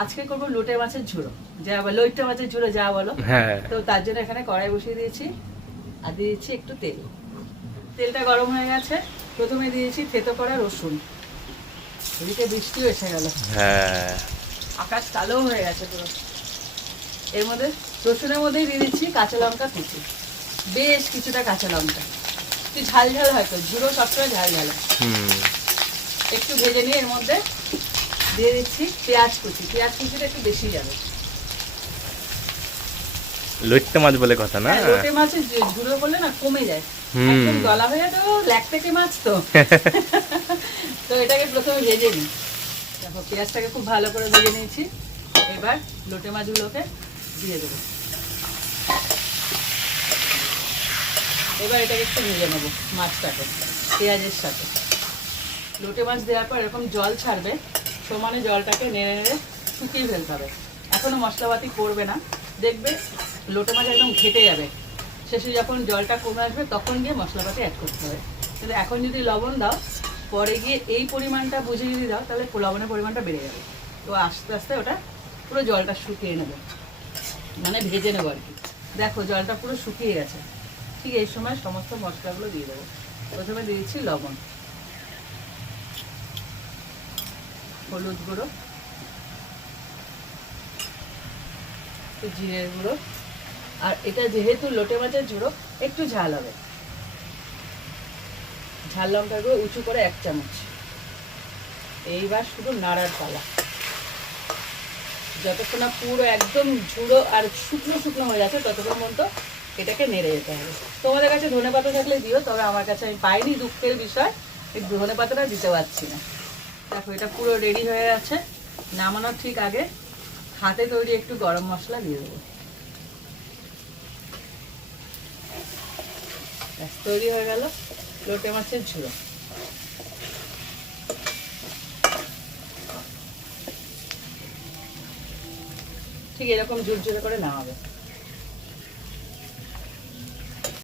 আজকে করবো লোটে মাছের ঝুড়ো, যা বলো লইট্টা মাছের ঝুড়ো যা বলো। হ্যাঁ, তো তার জন্য এখানে কড়াই বসিয়ে দিয়েছি আর দিয়েছি একটু তেল। তেলটা গরম হয়ে গেছে, প্রথমে দিয়েছি থেতো করা রসুন। এদিকে বৃষ্টিও এসে গেল, হ্যাঁ, আকাশ কালো হয়ে গেছে পুরো। এর মধ্যে রসুনের মধ্যেই দিয়ে দিচ্ছি কাঁচা লঙ্কা কুচি, বেশ কিছুটা কাঁচা লঙ্কা, একটু ঝাল ঝাল হয়তো, ঝুড়ো সবসময় ঝাল ঝাল। একটু ভেজে নিয়ে এর মধ্যে দিয়ে দিচ্ছি পেঁয়াজ কুচি, পেঁয়াজ কুচিটা একটু বেশি যাবে। লইট্টা মাছ বলে কথা না। হ্যাঁ, লোটে মাছের ঝুড়ো করলে না কমে যায়, একদম গলা হয়ে যায়, তো ল্যাক থেকে মাছ তো। তো এটাকে প্রথমে ভেজে নিই। দেখো পেঁয়াজটাকে খুব ভালো করে ভেজে নিয়েছি, এবার লোটে মাছগুলোকে দিয়ে দেবো। এবার এটাকে একটু ভেজে নেবো মাছটাকে পেঁয়াজের সাথে। লোটে মাছ দেওয়ার পর এরকম জল ছাড়বে, সমানে জলটাকে নেড়ে নেড়ে শুকিয়ে ফেলতে হবে। এখনো মশলাপাতি করবে না, দেখবে লোটে মাছ একদম ঘেটে যাবে। শেষে যখন জলটা কমে আসবে তখন গিয়ে মশলাপাতি অ্যাড করতে হবে। কিন্তু এখন যদি লবণ দাও, পরে গিয়ে এই পরিমাণটা বুঝে যদি দাও, তাহলে লবণের পরিমাণটা বেড়ে যাবে। তো আস্তে আস্তে ওটা পুরো জলটা শুকিয়ে নেবে, মানে ভেজে নেবো আর কি। দেখো জলটা পুরো শুকিয়ে গেছে। ঠিক এই সময় সমস্ত মশলাগুলো দিয়ে দেবো। প্রথমে দিয়েছি লবণ, হলুদ গুঁড়ো, একটু জিরের গুঁড়ো, আর এটা যেহেতু লোটে মাছের ঝুড়ো একটু ঝাল হবে, ঝাল লঙ্কার গুঁড়ো উঁচু করে 1 চামচ। এইবার শুধু নাড়ার পালা, যতক্ষণ না পুরো একদম ঝুড়ো আর শুকনো শুকনো হয়ে যাচ্ছে ততক্ষণ পর্যন্ত এটাকে নেড়ে যেতে হবে। তোমাদের কাছে ধনেপাতা থাকলে দিও, তবে আমার কাছে আমি পাইনি, দুঃখের বিষয়, এই ধনেপাতাটা দিতে পারছি না। দেখো এটা পুরো রেডি হয়ে গেছে। নামানোর ঠিক আগে হাতে তৈরি একটু গরম মশলা দিয়ে দেবো। তৈরি হয়ে গেল লোটে মাছের ঝুড়ো। ঠিক এরকম ঝুরঝুরে করে নামাবে।